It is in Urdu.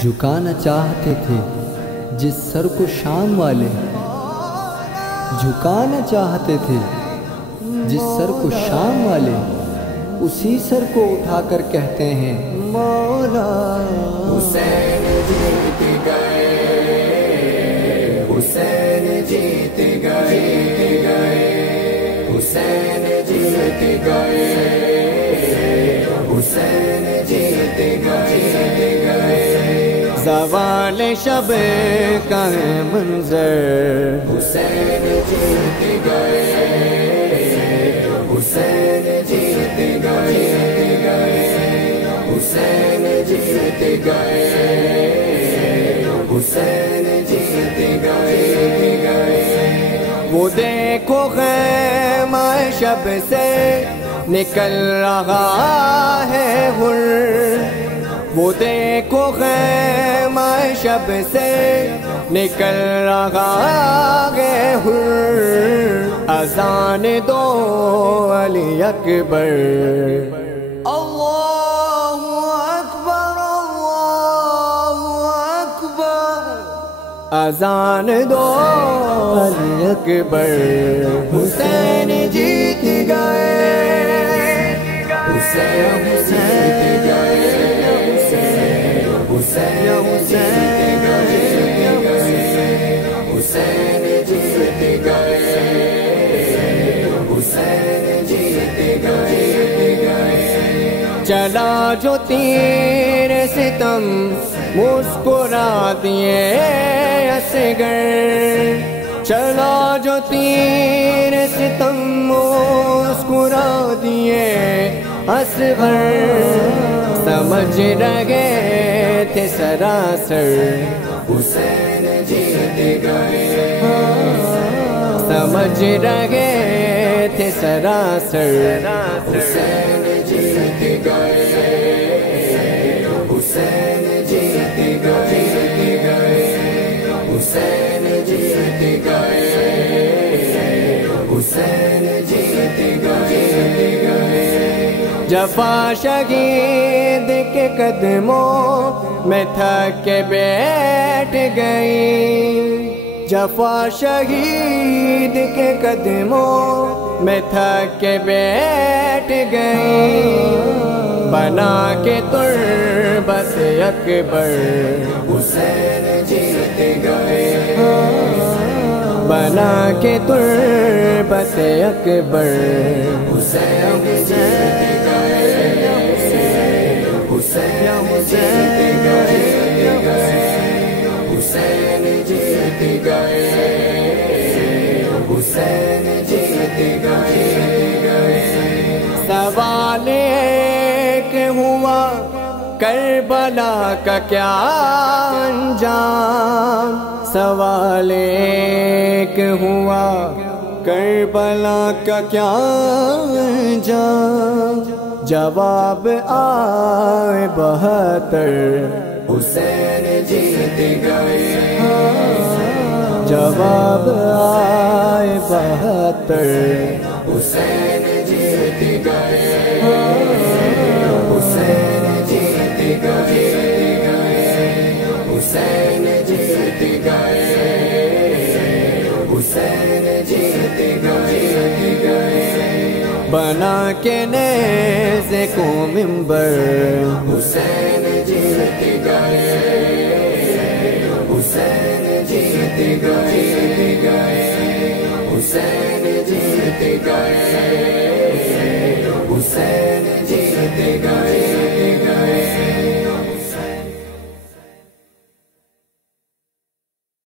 جھکانا چاہتے تھے جس سر کو شام والے، جھکانا چاہتے تھے جس سر کو شام والے، اسی سر کو اٹھا کر کہتے ہیں مولا۔ حسین جیت گئے، حسین جیت گئے، حسین جیت گئے، حسین جیت گئے۔ زوال شب کا ہے منظر، حسین جیت گئے، حسین جیت گئے، حسین جیت گئے، حسین جیت گئے۔ وہ دیکھو خیمہ شب سے نکل رہا ہے حر، وہ دیکھو خیمہ شب سے نکل رہا ہے حر۔ اذان دو علی اکبر، اللہ اکبر، اللہ اکبر۔ اذان دو علی اکبر، حسین جیت گئے، حسین جیت گئے، حسین جیت گئے، حسین جیت گئے، حسین جیت گئے۔ چلا جو تیر ستم مسکرا دیے اصغر، چلا جو تیر ستم مسکرا دیے اصغر۔ سمجھ رہے تھے سراسر حسین جیت گئے، سمجھ رہے تھے سراسر حسین جیت گئے، حسین جیت گئے، حسین جیت گئے، حسین جیت گئے۔ جفا شہید کے قدموں میں تھک کے بیٹھ گئی، جفا شہید کے قدموں میں تھک کے بیٹھ گئی۔ بنا کے تربت اکبر حسین جیت گئے، بنا کے تربت اکبر حسین جیت گئے، حسین جیت گئے، حسین جیت گئے، حسین جیت گئے۔ سوال ایک ہوا کربلا کا کیا انجام، سوال ایک ہوا کربلا کا کیا انجام۔ جواب آئے 72 حسین جیت گئے، جواب آئے 72 حسین جیت گئے، حسین جیت گئے، حسین جیت گئے، حسین جیت گئے۔ بنا کے نیزے کو منبر حسین جیت گئے، حسین جیت گئے، حسین جیت گئے، حسین جیت گئے۔